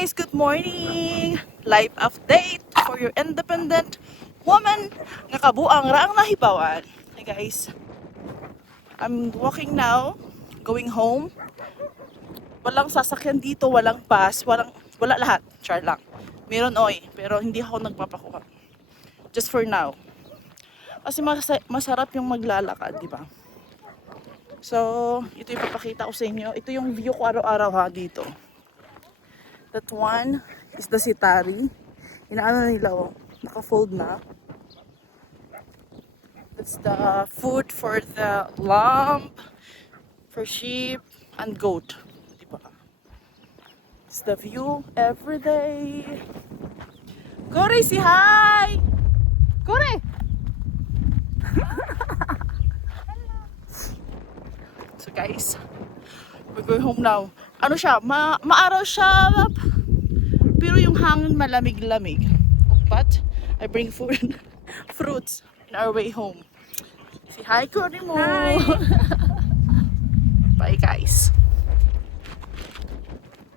guys, good morning! Live update for your independent woman nga kabuang raang nahibawan. Hey guys, I'm walking now, going home. Walang sasakyan dito, walang bus, wala lahat. Char lang. Meron pero hindi ako nagpapakuha. Just for now. Kasi masarap yung maglalakad, di ba? So, ito yung papakita ko sa inyo. Ito yung view ko araw-araw dito. That one is the sitari. Inaano nila, naka-fold na. That's the food for the lamb, for sheep, and goat. Diba? It's the view every day. Kore, say hi! Kore! So guys, we're going home now. Ano siya, maaraw siya, pero yung hangin malamig-lamig. But I bring food, fruits in our way home. Say hi, Kore mo! Hi! Bye guys!